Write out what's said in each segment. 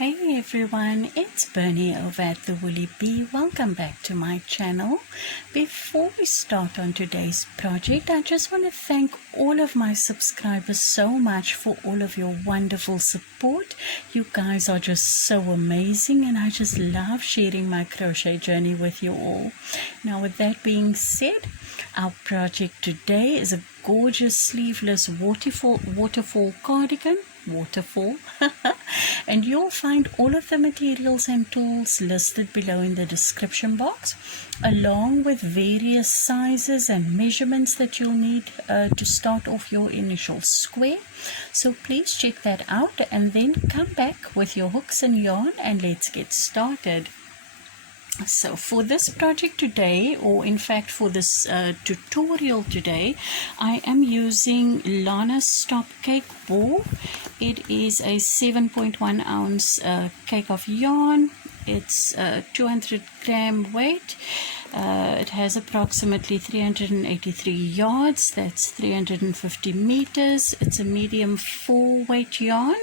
Hey everyone, it's Bernie over at the Woolly Bee. Welcome back to my channel. Before we start on today's project, I just want to thank all of my subscribers so much for all of your wonderful support. You guys are just so amazing and I just love sharing my crochet journey with you all. Now with that being said, our project today is a gorgeous sleeveless waterfall cardigan. Waterfall and you'll find all of the materials and tools listed below in the description box, along with various sizes and measurements that you'll need to start off your initial square. So please check that out and then come back with your hooks and yarn and let's get started. So for this project today, or in fact for this tutorial today, I am using Lana Stop Cake Ball. It is a 7.1 ounce cake of yarn. It's 200 gram weight. It has approximately 383 yards. That's 350 meters. It's a medium 4 weight yarn.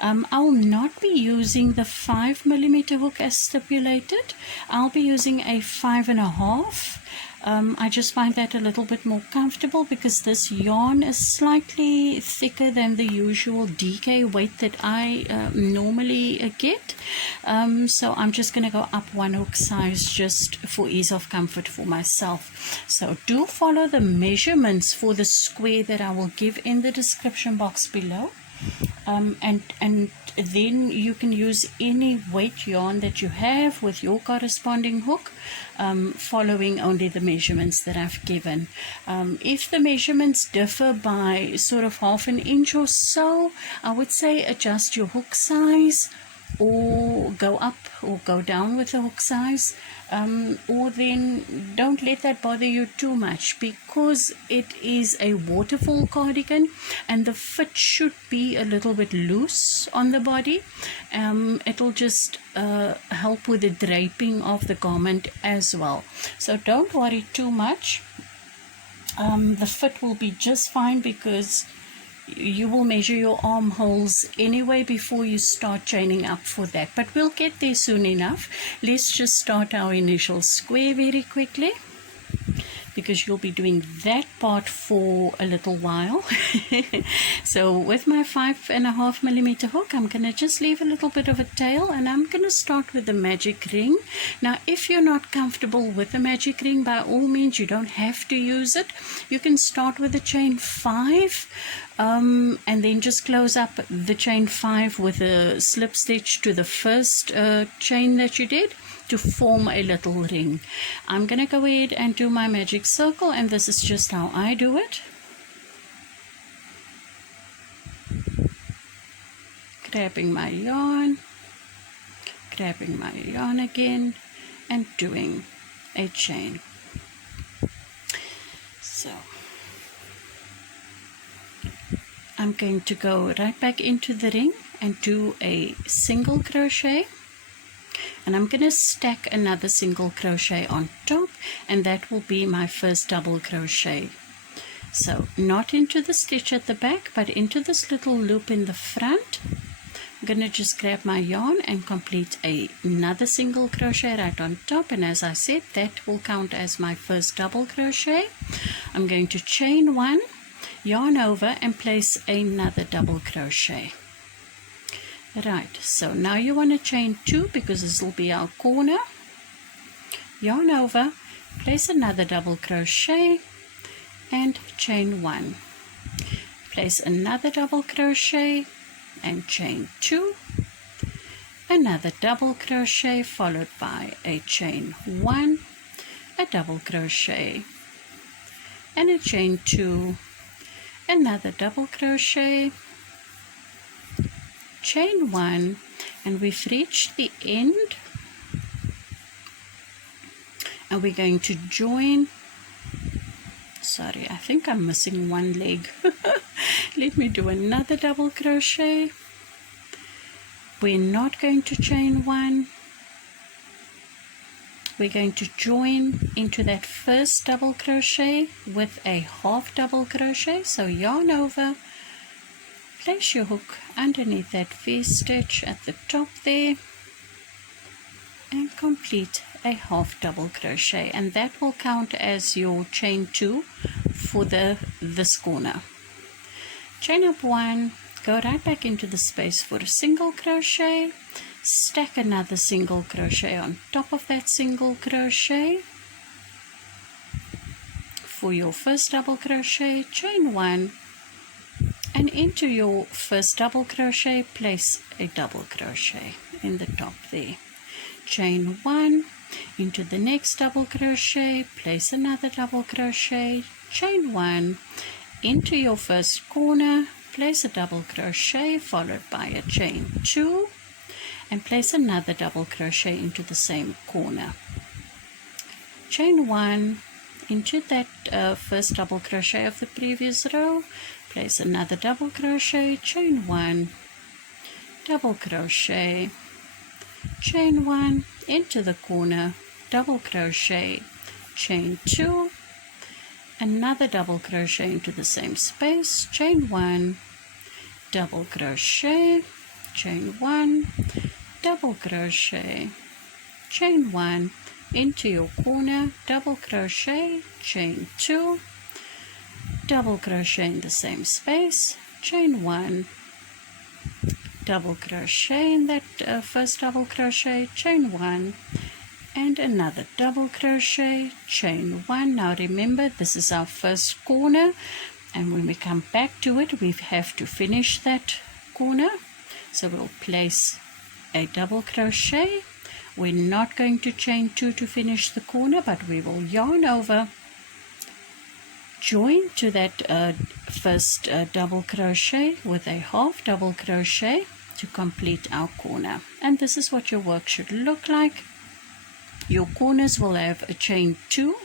I will not be using the 5mm hook as stipulated. I'll be using a 5.5. I just find that a little bit more comfortable because this yarn is slightly thicker than the usual DK weight that I normally get. So I'm just going to go up one hook size just for ease of comfort for myself. So do follow the measurements for the square that I will give in the description box below. And then you can use any weight yarn that you have with your corresponding hook, following only the measurements that I've given. If the measurements differ by sort of half an inch or so, I would say adjust your hook size, or go up or go down with the hook size, or then don't let that bother you too much because it is a waterfall cardigan and the fit should be a little bit loose on the body. It'll just help with the draping of the garment as well, so don't worry too much. The fit will be just fine because you will measure your armholes anyway before you start chaining up for that, but we'll get there soon enough. Let's just start our initial square very quickly because you'll be doing that part for a little while. So with my 5.5mm hook, I'm going to just leave a little bit of a tail and I'm going to start with the magic ring. Now if you're not comfortable with the magic ring, by all means you don't have to use it. You can start with the chain 5 and then just close up the chain 5 with a slip stitch to the first chain that you did to form a little ring. I'm going to go ahead and do my magic circle, and this is just how I do it. Grabbing my yarn again and doing a chain. So I'm going to go right back into the ring and do a single crochet, and I'm going to stack another single crochet on top, and that will be my first double crochet. So not into the stitch at the back but into this little loop in the front. I'm going to just grab my yarn and complete another single crochet right on top, and as I said, that will count as my first double crochet. I'm going to chain 1, yarn over and place another double crochet. Right, so now you want to chain 2 because this will be our corner. Yarn over, place another double crochet and chain 1. Place another double crochet and chain 2. Another double crochet followed by a chain 1, a double crochet and a chain 2, another double crochet, chain 1, and we've reached the end, and we're going to join. Sorry, I think I'm missing one leg. Let me do another double crochet. We're not going to chain 1. We're going to join into that first double crochet with a half double crochet. So yarn over, place your hook underneath that V-stitch at the top there and complete a half double crochet, and that will count as your chain 2 for this corner. Chain up 1, go right back into the space for a single crochet, stack another single crochet on top of that single crochet. For your first double crochet, chain 1, and into your first double crochet place a double crochet in the top there. Chain 1, into the next double crochet, place another double crochet, chain 1, into your first corner, place a double crochet followed by a chain 2, and place another double crochet into the same corner. Chain 1, into that first double crochet of the previous row, place another double crochet, chain 1, double crochet, chain 1, into the corner, double crochet, chain 2, another double crochet into the same space, chain 1, double crochet, chain 1, double crochet, chain 1, into your corner, double crochet, chain 2, double crochet in the same space, chain 1, double crochet in that first double crochet, chain 1, and another double crochet, chain 1. Now remember, this is our first corner, and when we come back to it, we have to finish that corner. So we'll place a double crochet. We're not going to chain 2 to finish the corner, but we will yarn over, join to that first double crochet with a half double crochet to complete our corner. And this is what your work should look like. Your corners will have a chain 2,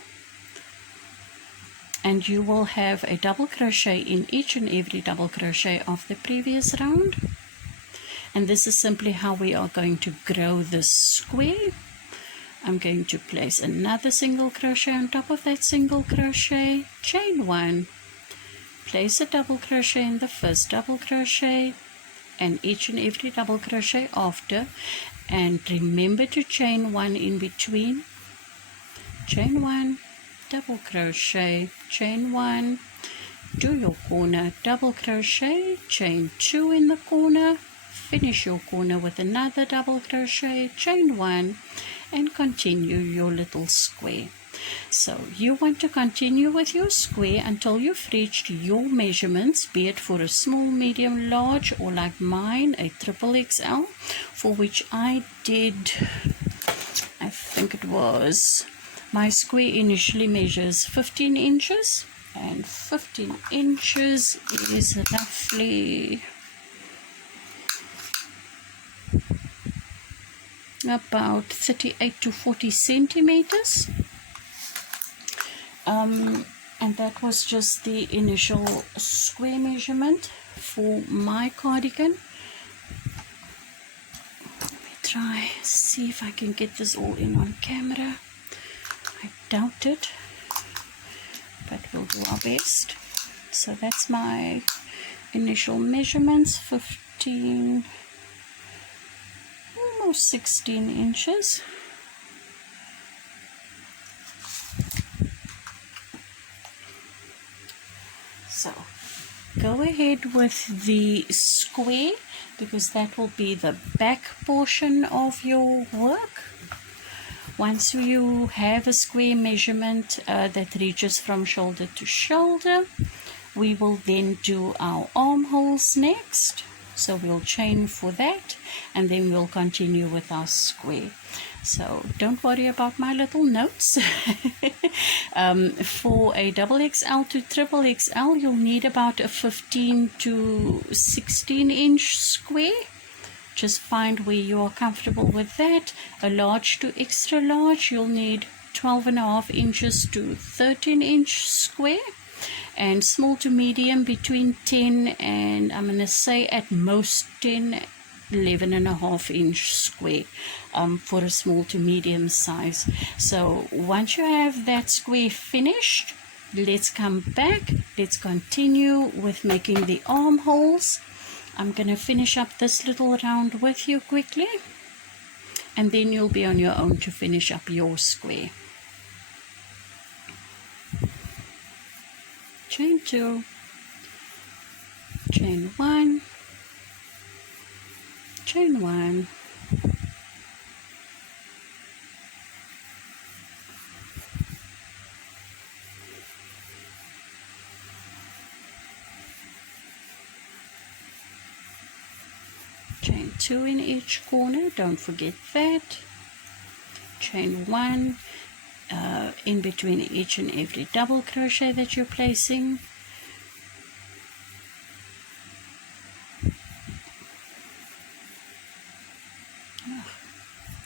and you will have a double crochet in each and every double crochet of the previous round. And this is simply how we are going to grow this square. I'm going to place another single crochet on top of that single crochet, chain 1, place a double crochet in the first double crochet and each and every double crochet after, and remember to chain 1 in between, chain 1, double crochet, chain 1, do your corner, double crochet, chain 2 in the corner, finish your corner with another double crochet, chain 1, and continue your little square. So you want to continue with your square until you've reached your measurements, be it for a small, medium, large, or like mine, a XXXL, for which I did, I think it was, my square initially measures 15 inches, and 15 inches is roughly about 38 to 40 centimeters. And that was just the initial square measurement for my cardigan. Let me try, see if I can get this all in on camera. I doubt it, but we'll do our best. So that's my initial measurements, 15, almost 16 inches. So go ahead with the square, because that will be the back portion of your work. Once you have a square measurement that reaches from shoulder to shoulder, we will then do our armholes next. So we'll chain for that, and then we'll continue with our square. So don't worry about my little notes. For a XXL to XXXL, you'll need about a 15 to 16 inch square. Just find where you are comfortable with that. A large to extra large, you'll need 12.5 inches to 13 inch square. And small to medium, between 10 and, I'm going to say at most 10, 11.5 inch square for a small to medium size. So once you have that square finished, let's come back. Let's continue with making the armholes. I'm going to finish up this little round with you quickly, and then you'll be on your own to finish up your square. Chain 2, chain 1, chain 1, chain 2 in each corner, don't forget that. Chain 1 in between each and every double crochet that you're placing.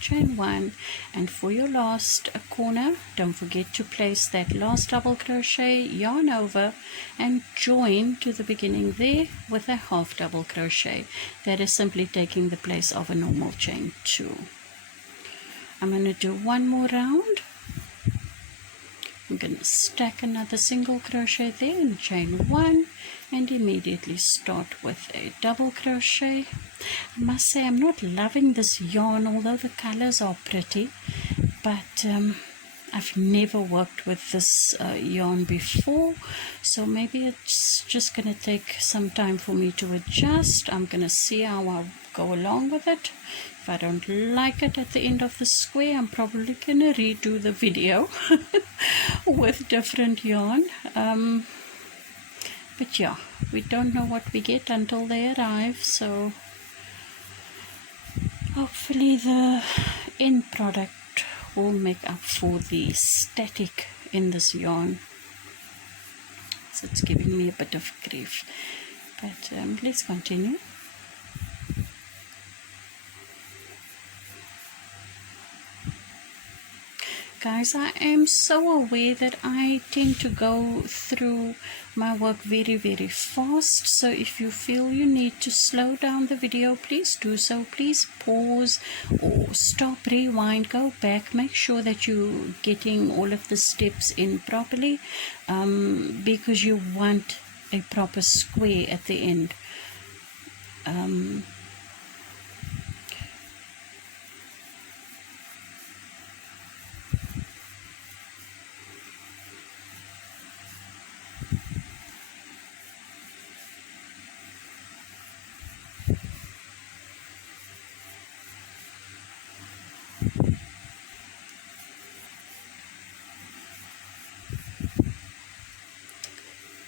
Chain 1, and for your last corner, don't forget to place that last double crochet, yarn over and join to the beginning there with a half double crochet. That is simply taking the place of a normal chain 2. I'm going to do one more round. I'm going to stack another single crochet there and chain 1 and immediately start with a double crochet. I must say I'm not loving this yarn, although the colors are pretty, but I've never worked with this yarn before, so maybe it's just going to take some time for me to adjust. I'm going to see how I go along with it. If I don't like it at the end of the square, I'm probably going to redo the video with different yarn. But yeah, we don't know what we get until they arrive, so hopefully the end product will make up for the static in this yarn. So it's giving me a bit of grief, but let's continue. Guys, I am so aware that I tend to go through my work very fast, so if you feel you need to slow down the video, please do so. Please pause or stop, rewind, go back, make sure that you're getting all of the steps in properly, because you want a proper square at the end.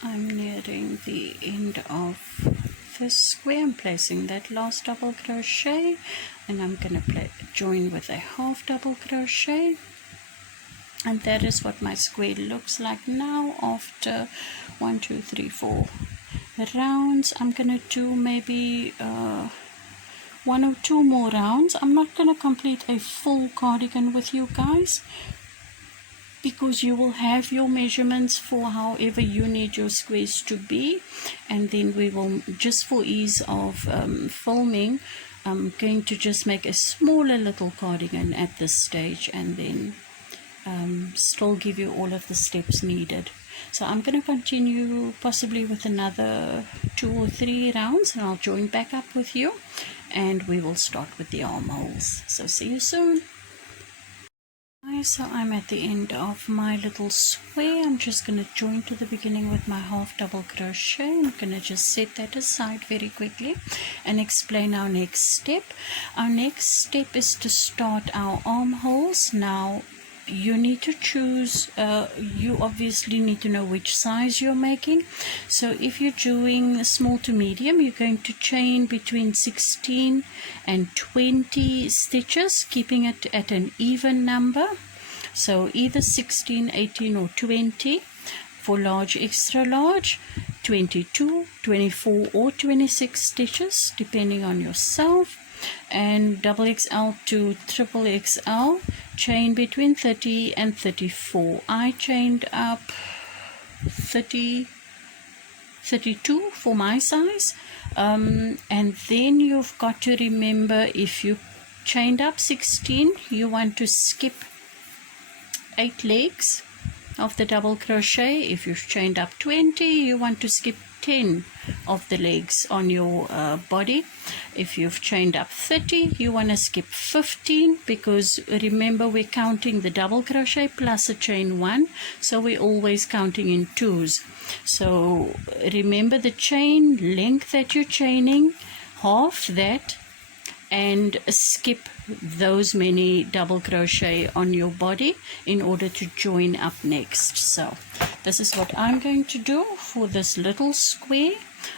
I'm nearing the end of this square. I'm placing that last double crochet and I'm going to join with a half double crochet, and that is what my square looks like now after 1 2 3 4 rounds. I'm going to do maybe 1 or 2 more rounds. I'm not going to complete a full cardigan with you guys, because you will have your measurements for however you need your squares to be, and then we will, just for ease of filming, I'm going to just make a smaller little cardigan at this stage, and then still give you all of the steps needed. So I'm going to continue possibly with another 2 or 3 rounds, and I'll join back up with you and we will start with the armholes. So see you soon. So I'm at the end of my little square. I'm just going to join to the beginning with my half double crochet. I'm going to just set that aside very quickly and explain our next step. Our next step is to start our armholes. Now you need to choose, you obviously need to know which size you're making. So if you're doing small to medium, you're going to chain between 16 and 20 stitches, keeping it at an even number. So either 16, 18 or 20. For large, extra large, 22, 24 or 26 stitches depending on yourself. And double XL to triple XL, chain between 30 and 34. I chained up 32 for my size, and then you've got to remember, if you chained up 16, you want to skip 8 legs of the double crochet. If you've chained up 20, you want to skip 10 of the legs on your body. If you've chained up 30, you want to skip 15, because remember we're counting the double crochet plus a chain 1, so we're always counting in twos. So remember the chain length that you're chaining, half that, and skip those many double crochet on your body in order to join up next. So this is what I'm going to do for this little square.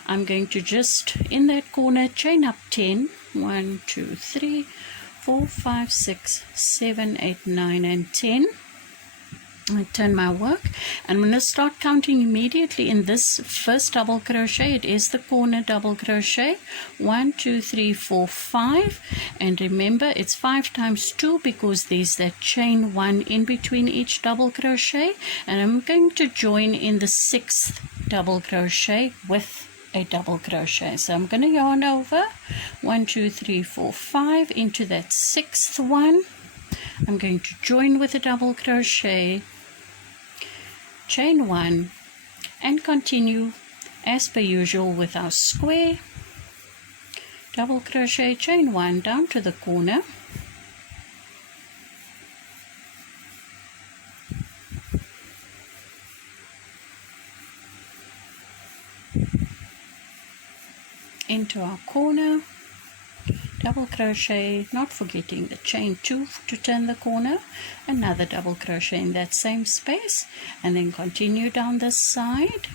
I'm going to just in that corner chain up 10, 1 2 3 4 5 6 7 8 9 and 10. I turn my work, and I'm going to start counting immediately in this first double crochet. It is the corner double crochet, 1 2 3 4 5, and remember it's 5 times 2 because there's that chain 1 in between each double crochet, and I'm going to join in the 6th double crochet with a double crochet. So I'm going to yarn over 1 2 3 4 5 into that 6th one. I'm going to join with a double crochet, chain 1, and continue as per usual with our square, double crochet, chain 1 down to the corner, into our corner, double crochet, not forgetting the chain 2 to turn the corner, another double crochet in that same space, and then continue down this side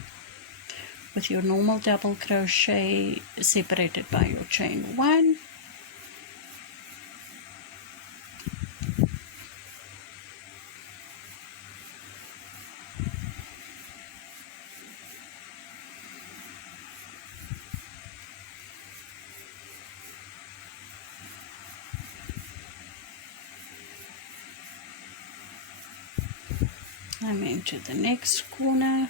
with your normal double crochet separated by your chain 1, I'm into the next corner,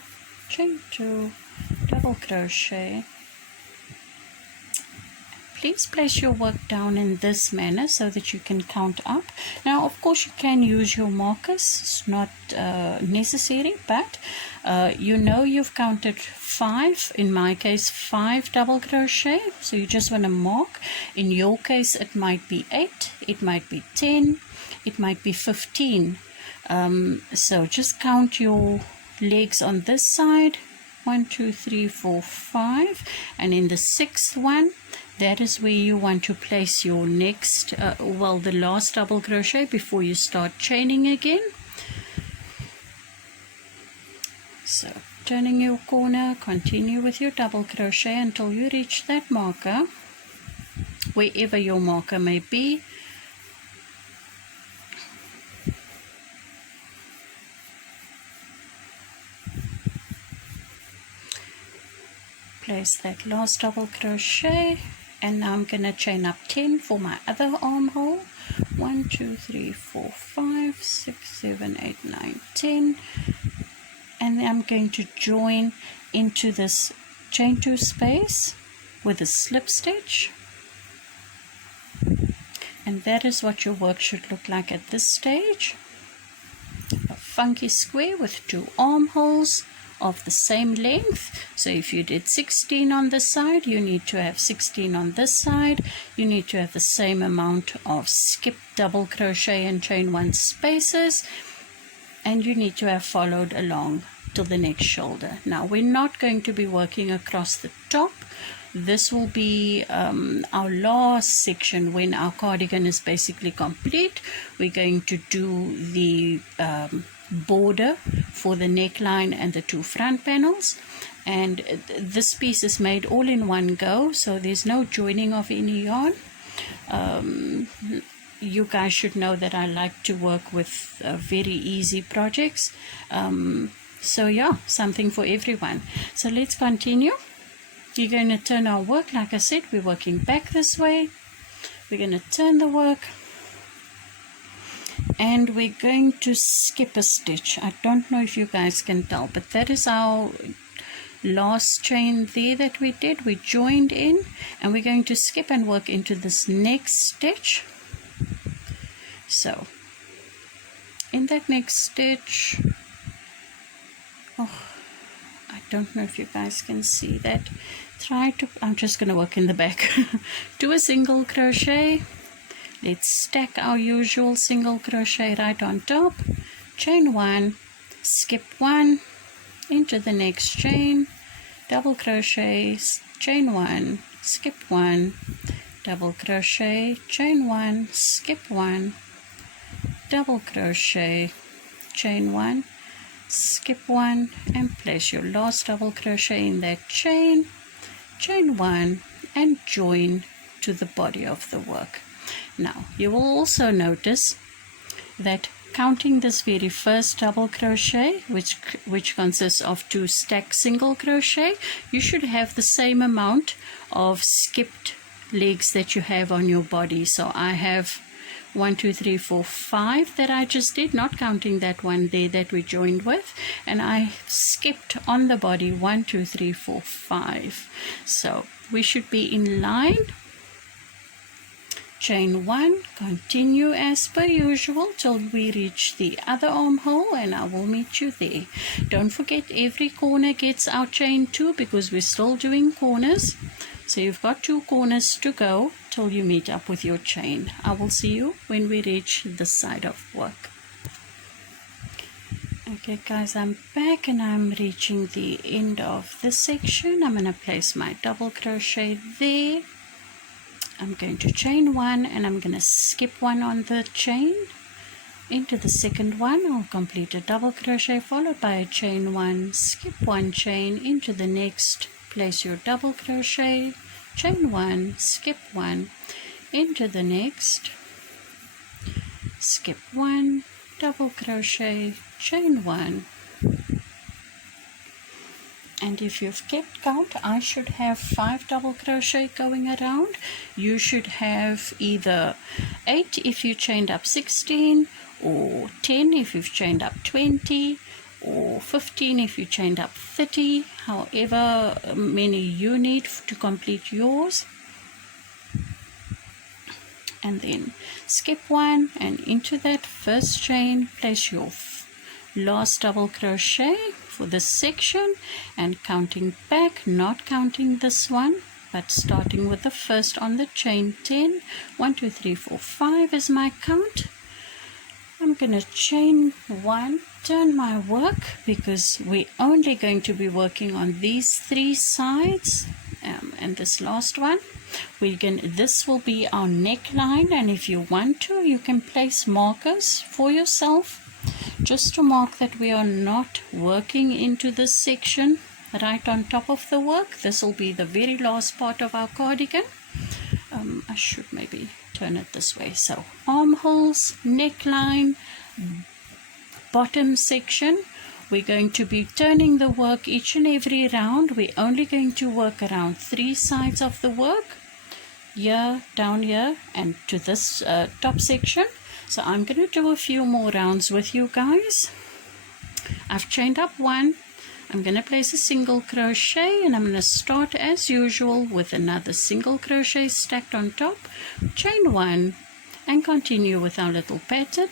chain 2, double crochet. Please place your work down in this manner so that you can count up. Now of course you can use your markers, it's not necessary, but you know you've counted 5, in my case 5 double crochet, so you just want to mark. In your case it might be 8, it might be 10, it might be 15. So just count your legs on this side, 1 2 3 4 5, and in the 6th one, that is where you want to place your next the last double crochet before you start chaining again. So turning your corner, continue with your double crochet until you reach that marker, wherever your marker may be. Place that last double crochet, and now I'm going to chain up 10 for my other armhole. 1 2 3 4 5 6 7 8 9 10, and then I'm going to join into this chain 2 space with a slip stitch, and that is what your work should look like at this stage. A funky square with 2 armholes of the same length. So if you did 16 on this side, you need to have 16 on this side. You need to have the same amount of skip, double crochet and chain 1 spaces, and you need to have followed along till the next shoulder. Now we're not going to be working across the top. This will be our last section when our cardigan is basically complete. We're going to do the border for the neckline and the 2 front panels, and this piece is made all in one go, so there's no joining of any yarn. You guys should know that I like to work with very easy projects, so yeah, something for everyone. So let's continue. You're going to turn our work, like I said, we're working back this way. We're going to turn the work, and we're going to skip a stitch. I don't know if you guys can tell, but that is our last chain there that we did. We joined in, and we're going to skip and work into this next stitch. So in that next stitch, I don't know if you guys can see that. I'm just going to work in the back. Do a single crochet. Let's stack our usual single crochet right on top. Chain 1, skip 1, into the next chain, double crochet, chain 1, skip 1, double crochet, chain 1, skip 1, double crochet, chain 1, skip 1, and place your last double crochet in that chain, chain 1, and join to the body of the work. Now you will also notice that counting this very first double crochet, which consists of 2 stacked single crochet, you should have the same amount of skipped legs that you have on your body. So I have 1 2 3 4 5 that I just did, not counting that one there that we joined with, and I skipped on the body 1 2 3 4 5. So we should be in line. Chain 1, continue as per usual till we reach the other armhole, and I will meet you there. Don't forget, every corner gets our chain 2 because we're still doing corners. So you've got 2 corners to go till you meet up with your chain. I will see you when we reach this side of work. Okay guys, I'm back and I'm reaching the end of this section. I'm going to place my double crochet there. I'm going to chain 1 and I'm going to skip 1 on the chain. Into the second one, I'll complete a double crochet followed by a chain 1, skip 1 chain, into the next, place your double crochet, chain 1, skip 1, into the next, skip 1, double crochet, chain 1. And if you've kept count, I should have 5 double crochet going around. You should have either 8 if you chained up 16, or 10 if you've chained up 20, or 15 if you chained up 30, however many you need to complete yours. And then skip 1 and into that first chain, place your last double crochet for this section, and counting back, not counting this one, but starting with the first on the chain 10. 1 2 3 4 5 is my count. I'm gonna chain 1, turn my work, because we're only going to be working on these 3 sides, and this last one this will be our neckline. And if you want to, you can place markers for yourself just to mark that we are not working into this section right on top of the work. This will be the very last part of our cardigan. I should maybe turn it this way. So armholes, neckline, bottom section. We're going to be turning the work each and every round. We're only going to work around 3 sides of the work, here, down here, and to this top section. So I'm going to do a few more rounds with you guys. I've chained up 1. I'm going to place a single crochet, and I'm going to start as usual with another single crochet stacked on top, chain 1, and continue with our little pattern.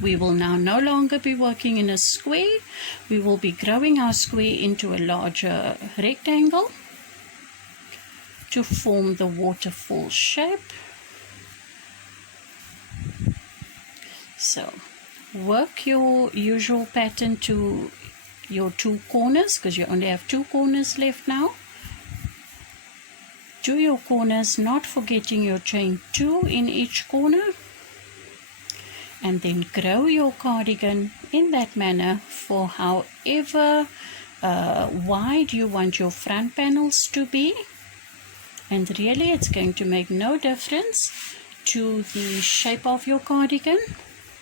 We will now no longer be working in a square. We will be growing our square into a larger rectangle to form the waterfall shape. So work your usual pattern to your 2 corners, because you only have 2 corners left now. Do your corners, not forgetting your chain 2 in each corner, and then grow your cardigan in that manner for however wide you want your front panels to be. And really, it's going to make no difference to the shape of your cardigan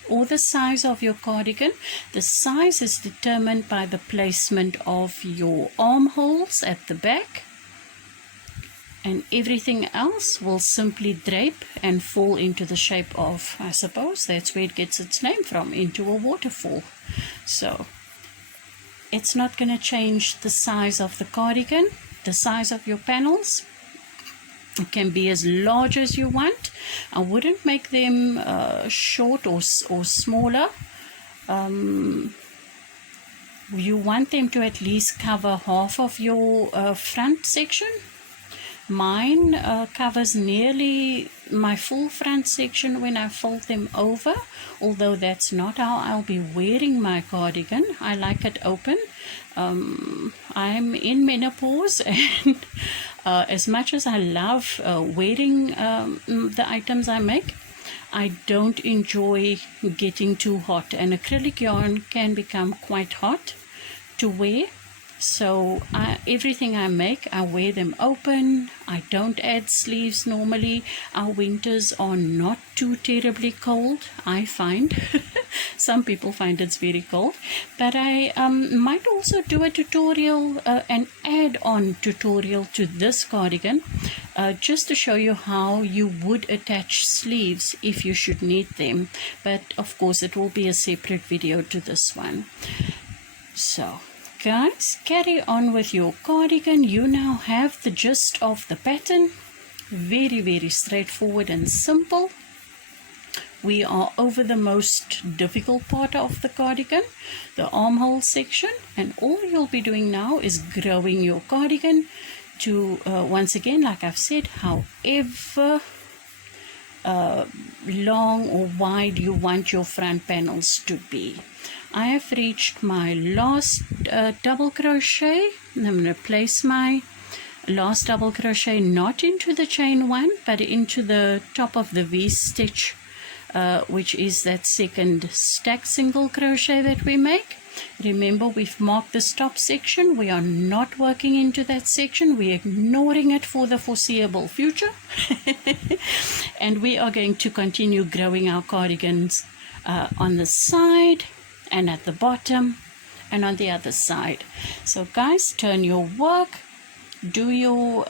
or the size of your cardigan. The size is determined by the placement of your armholes at the back, and everything else will simply drape and fall into the shape of, I suppose that's where it gets its name from, into a waterfall. So it's not going to change the size of the cardigan, the size of your panels. It can be as large as you want. I wouldn't make them short or smaller. you want them to at least cover half of your front section. Mine covers nearly my full front section when I fold them over, although that's not how I'll be wearing my cardigan. I like it open. I'm in menopause, and as much as I love wearing the items I make, I don't enjoy getting too hot, and acrylic yarn can become quite hot to wear. So everything I make, I wear them open. I don't add sleeves normally. Our winters are not too terribly cold, I find. Some people find it's very cold. But I might also do a tutorial, an add-on tutorial to this cardigan, just to show you how you would attach sleeves if you should need them. But of course it will be a separate video to this one. So guys, carry on with your cardigan. You now have the gist of the pattern. Very, very straightforward and simple. We are over the most difficult part of the cardigan, the armhole section, and all you'll be doing now is growing your cardigan to, once again, like I've said, however long or wide you want your front panels to be. I have reached my last double crochet. I'm going to place my last double crochet not into the chain one, but into the top of the V stitch, which is that second stack single crochet that we make. Remember, we've marked this top section. We are not working into that section. We're ignoring it for the foreseeable future. And we are going to continue growing our cardigans on the side and at the bottom and on the other side. So guys, turn your work, do your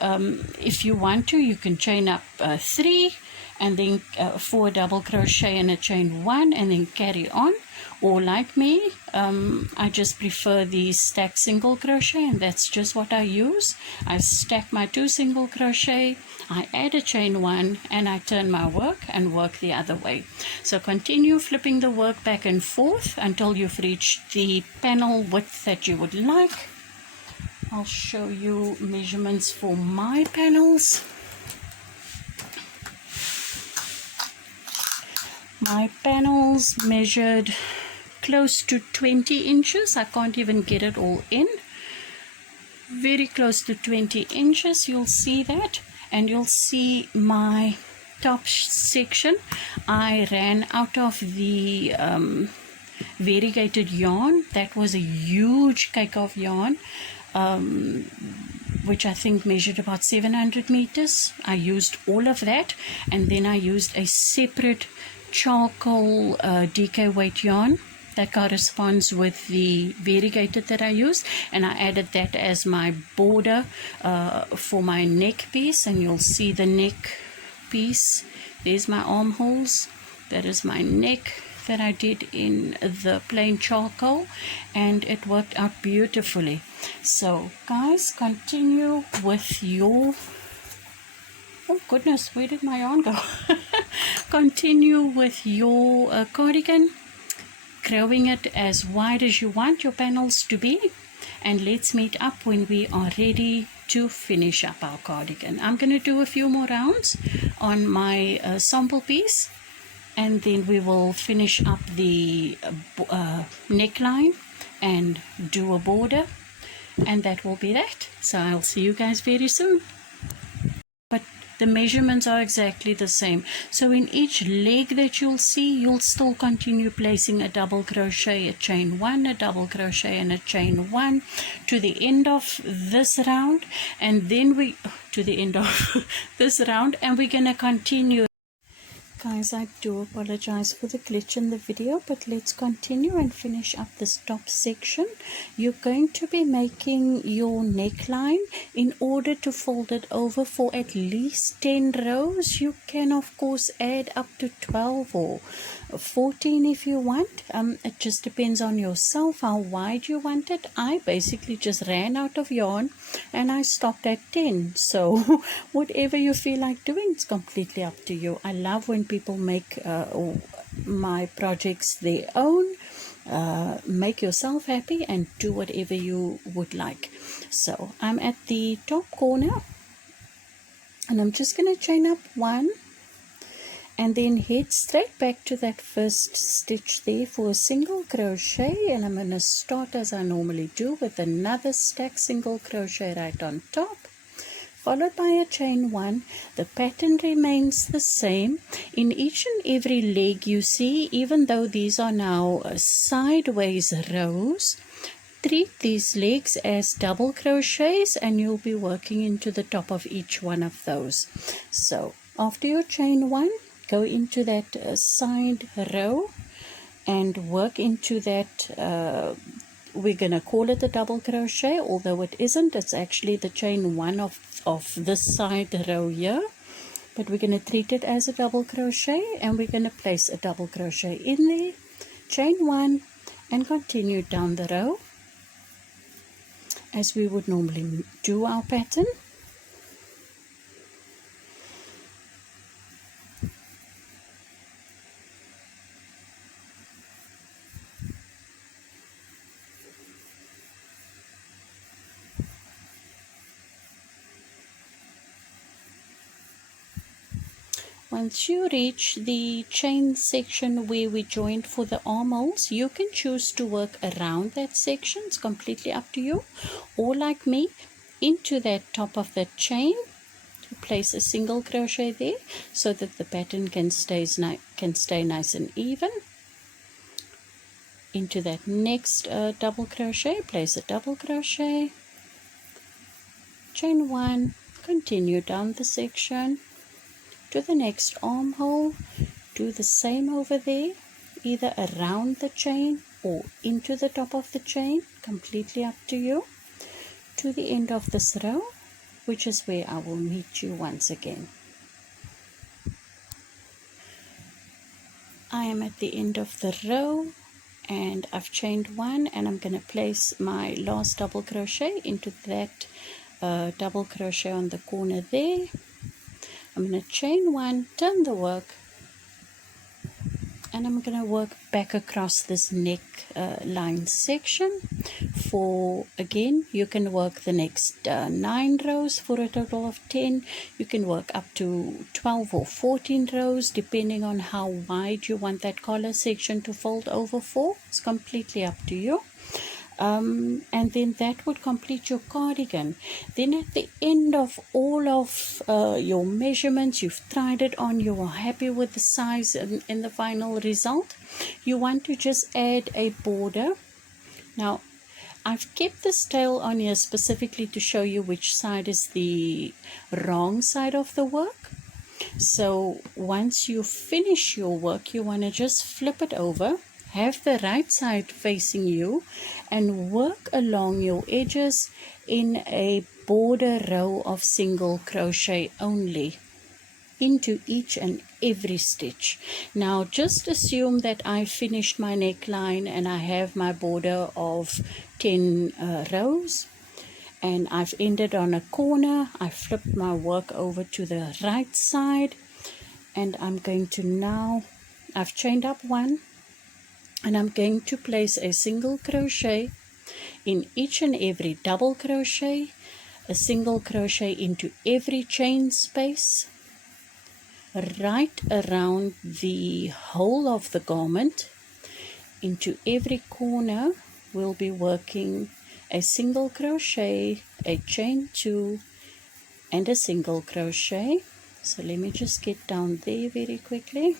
if you want to, you can chain up 3 and then 4 double crochet and a chain 1 and then carry on. Or like me, I just prefer the stack single crochet, and that's just what I use. I stack my 2 single crochet, I add a chain 1, and I turn my work and work the other way. So continue flipping the work back and forth until you've reached the panel width that you would like. I'll show you measurements for my panels. My panels measured close to 20 inches. I can't even get it all in. Very close to 20 inches. You'll see that. And you'll see my top section. I ran out of the variegated yarn. That was a huge cake of yarn, which I think measured about 700 meters. I used all of that, and then I used a separate charcoal DK weight yarn that corresponds with the variegated that I used, and I added that as my border for my neck piece. And you'll see the neck piece. There's my armholes. That is my neck that I did in the plain charcoal, and it worked out beautifully. So guys, continue with your, oh goodness, where did my yarn go? Continue with your cardigan, growing it as wide as you want your panels to be, and let's meet up when we are ready to finish up our cardigan. I'm going to do a few more rounds on my sample piece, and then we will finish up the neckline and do a border, and that will be that. So I'll see you guys very soon. But the measurements are exactly the same. So in each leg that you'll see, you'll still continue placing a double crochet, a chain 1, a double crochet and a chain 1 to the end of this round, and then to the end of this round, and we're going to continue. Guys, I do apologize for the glitch in the video, but let's continue and finish up this top section. You're going to be making your neckline. In order to fold it over for at least 10 rows, you can of course add up to 12 or 14 if you want. It just depends on yourself how wide you want it. I basically just ran out of yarn and I stopped at 10. So whatever you feel like doing, it's completely up to you. I love when people make my projects their own. make yourself happy and do whatever you would like. So I'm at the top corner, and I'm just going to chain up one and then head straight back to that first stitch there for a single crochet, and I'm going to start as I normally do with another stack single crochet right on top, followed by a chain one. The pattern remains the same in each and every leg. You see, even though these are now sideways rows, treat these legs as double crochets and you'll be working into the top of each one of those. So after your chain one, go into that side row and work into that, we're going to call it a double crochet, although it isn't. It's actually the chain one of this side row here, but we're going to treat it as a double crochet, and we're going to place a double crochet in there, chain one, and continue down the row as we would normally do our pattern. Once you reach the chain section where we joined for the armholes, you can choose to work around that section. It's completely up to you. Or like me, into that top of the chain, to place a single crochet there so that the pattern can stay nice and even. Into that next double crochet, place a double crochet, chain one, continue down the section to the next armhole, do the same over there, either around the chain or into the top of the chain, completely up to you, to the end of this row, which is where I will meet you once again. I am at the end of the row and I've chained one, and I'm going to place my last double crochet into that double crochet on the corner there. I'm going to chain one, turn the work, and I'm going to work back across this neck line section for, again, you can work the next 9 rows for a total of 10. You can work up to 12 or 14 rows depending on how wide you want that collar section to fold over for. It's completely up to you. And then that would complete your cardigan. Then at the end of all of your measurements, you've tried it on, you are happy with the size and the final result, you want to just add a border. Now I've kept this tail on here specifically to show you which side is the wrong side of the work. So once you finish your work, you want to just flip it over, have the right side facing you, and work along your edges in a border row of single crochet only into each and every stitch. Now just assume that I finished my neckline and I have my border of 10 rows, and I've ended on a corner. I flipped my work over to the right side, and I'm going to now, I've chained up one, and I'm going to place a single crochet in each and every double crochet, a single crochet into every chain space right around the whole of the garment. Into every corner we'll be working a single crochet, a chain two, and a single crochet. So let me just get down there very quickly.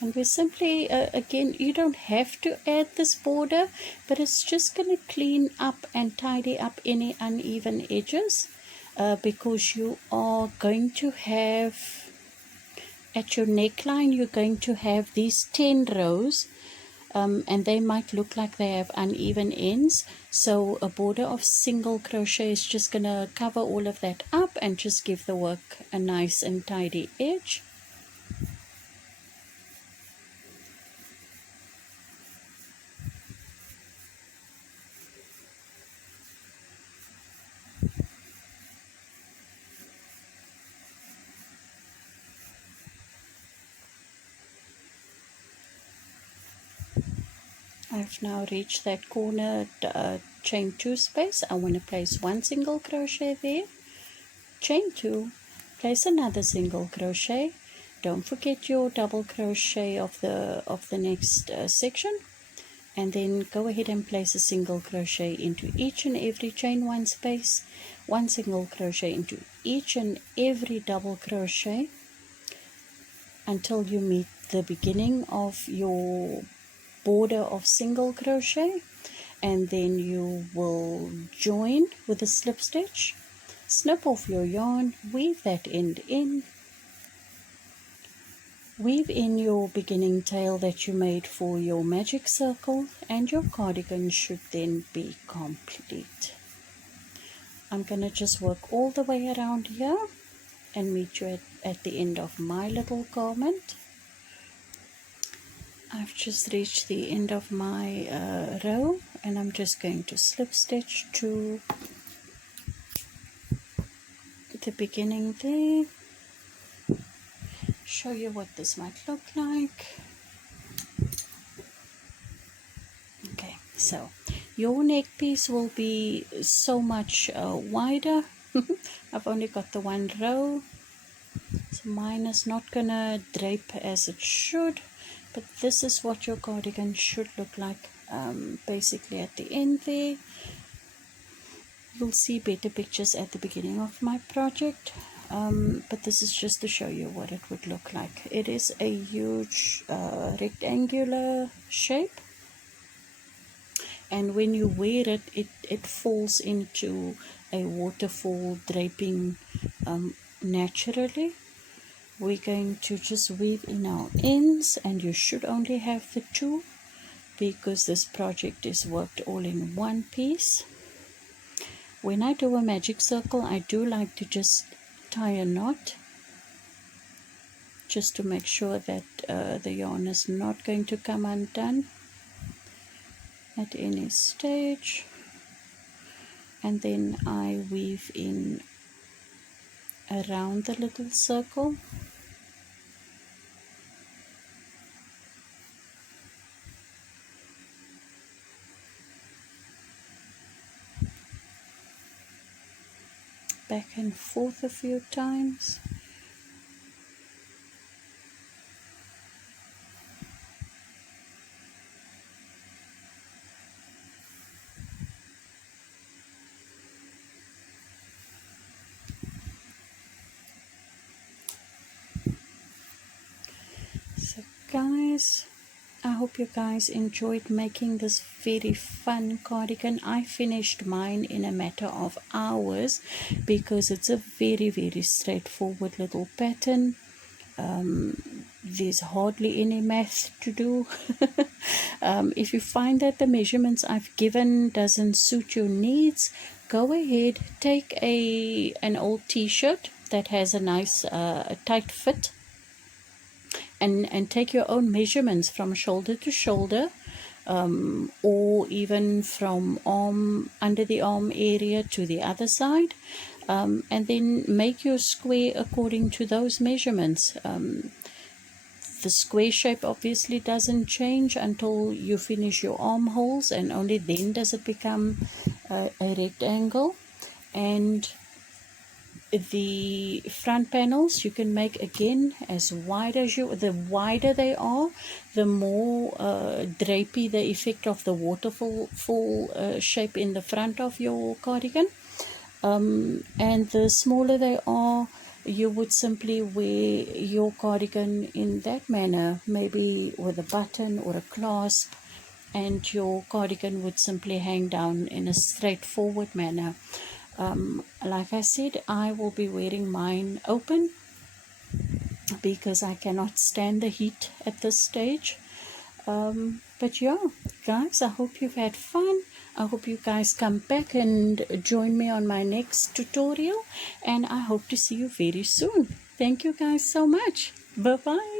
And we're simply, again, you don't have to add this border, but it's just going to clean up and tidy up any uneven edges, because you are going to have, at your neckline, you're going to have these 10 rows, and they might look like they have uneven ends. So a border of single crochet is just going to cover all of that up and just give the work a nice and tidy edge. I've now reached that corner chain 2 space. I want to place 1 single crochet there, chain 2, place another single crochet. Don't forget your double crochet of the next section, and then go ahead and place a single crochet into each and every chain 1 space, 1 single crochet into each and every double crochet until you meet the beginning of your border of single crochet, and then you will join with a slip stitch, snip off your yarn, weave that end in, weave in your beginning tail that you made for your magic circle, and your cardigan should then be complete. I'm gonna just work all the way around here and meet you at the end of my little garment. I've just reached the end of my row, and I'm just going to slip stitch to the beginning there. Show you what this might look like. Okay, so your neck piece will be so much wider. I've only got the 1 row, so mine is not gonna drape as it should, but this is what your cardigan should look like basically at the end there. You'll see better pictures at the beginning of my project, but this is just to show you what it would look like. It is a huge rectangular shape, and when you wear it, it falls into a waterfall draping naturally. We're going to just weave in our ends, and you should only have the 2 because this project is worked all in 1 piece. When I do a magic circle, I do like to just tie a knot just to make sure that the yarn is not going to come undone at any stage, and then I weave in around the little circle. Back and forth a few times. So guys, I hope you guys enjoyed making this very fun cardigan. I finished mine in a matter of hours because it's a very straightforward little pattern. There's hardly any math to do. If you find that the measurements I've given doesn't suit your needs, go ahead, take an old t-shirt that has a nice tight fit, and take your own measurements from shoulder to shoulder, or even from under the arm area to the other side, and then make your square according to those measurements. The square shape obviously doesn't change until you finish your armholes, and only then does it become a rectangle. And the front panels you can make again as wide as the wider they are, the more drapey the effect of the waterfall shape in the front of your cardigan, and the smaller they are, you would simply wear your cardigan in that manner, maybe with a button or a clasp, and your cardigan would simply hang down in a straightforward manner. Like I said, I will be wearing mine open because I cannot stand the heat at this stage. But yeah, guys, I hope you've had fun. I hope you guys come back and join me on my next tutorial, and I hope to see you very soon. Thank you guys so much. Bye bye.